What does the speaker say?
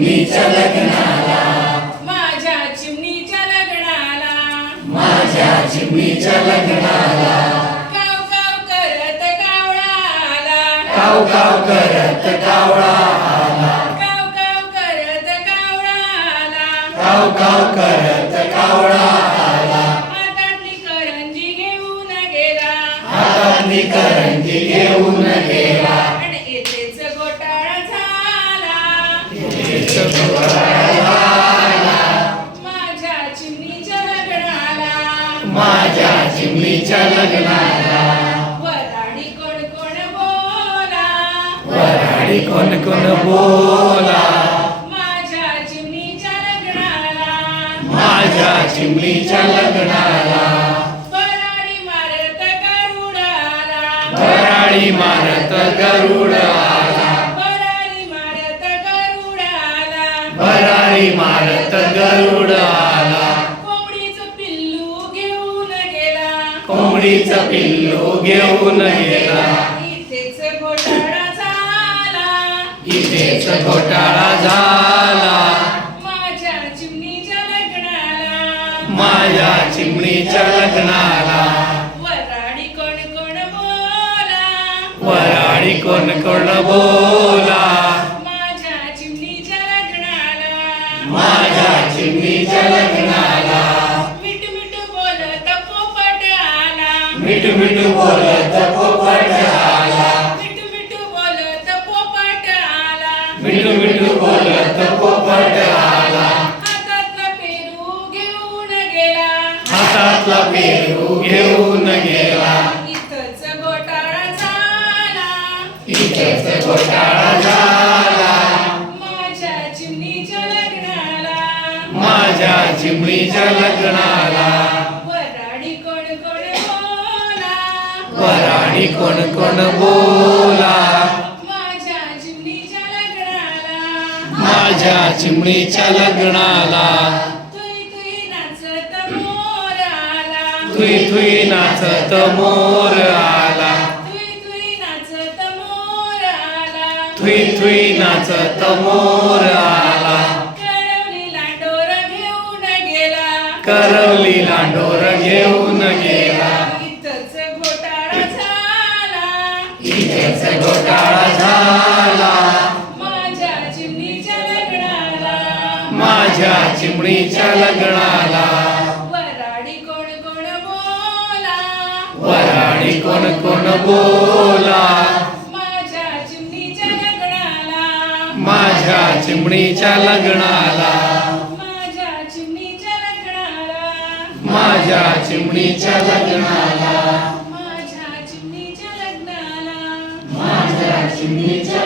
चिमणीच्या लग्नाला, माझ्या चिमणीच्या लग्नाला, माझ्या चिमणीच्या लग्नाला, काव काव करत कावळा आला, काव काव करत कावळा आला, काव काव करत कावळा आला, काव काव करत कावळा आला, हातातली करंजी घेऊन गेला, हातातली करंजी घेऊन गेला, आणि येथेच घोटाळा झाला, येथेच घोटाळा झाला, माझ्या चिमणीच्या लग्नाला, माझ्या चिमणीच्या लग्नाला, वराडी कोण कोण बोला, वराडी कोण कोण बोला, माझ्या चिमणीच्या लग्नाला, माझ्या चिमणीच्या लग्नाला, वराडी मारत गरुडाला, वराडी मारत गरुड आला, वराडी मारत गरुडाला, वराडी मारत गरुड आला, कोंबडीचं पिल्लू घेऊन गेला, कोंबडीचं पिल्लू घेऊन गेला, इथेच घोटाळा झाला, इथेच घोटाळा झाला, माझ्या चिमणीच्या लग्नाला, माझ्या चिमणीच्या लग्नाला, वराडी कोण कोण बोला, वराडी कोण कोण बोला, माझ्या चिमणीच्या लग्नाला, माझ्या चिमणीच्या लग्नाला, मिठ मिठ बोलत पोपट आला, मिठ मिठ बोलत पोपट आला, मिठ मिठ बोलत पोपट आला, मिठ मिठ बोलत पोपट आला, हातातला पेरू घेऊन गेला, हातातला पेरू घेऊन गेला, इथंच घोटाळा झाला, इथेच घोटाळा झाला, माझ्या चिमणीच्या लग्नाला, माझ्या चिमणीच्या लग्नाला, वराडी कोण कोण बोला, वराडी कोण कोण बोला, माझ्या चिमणीच्या लग्नाला, माझ्या चिमणीच्या लग्नाला, तुई तुई नाचत मोर आला, थुई थुई नाचत मोर आला, तुई तुई नाचत मोर आला, थुई थुई नाचत मोर आला, करवली लांडोर घेऊन गेला, करवली लांडोर घेऊन गेला, इथंच घोटाळा झाला, इथेच घोटाळा झाला, माझ्या चिमणीच्या लग्नाला, माझ्या चिमणीच्या लग्नाला, वराडी कोण कोण बोला, वराडी कोण कोण बोला, माझ्या चिमणीच्या लग्नाला, माझ्या चिमणीच्या लग्नाला, माझ्या चिमणीच्या लग्नाला, माझ्या चिमणीच्या लग्नाला, माझ्या चिमणीच्या लग्नाला, माझ्या चिमणीच्या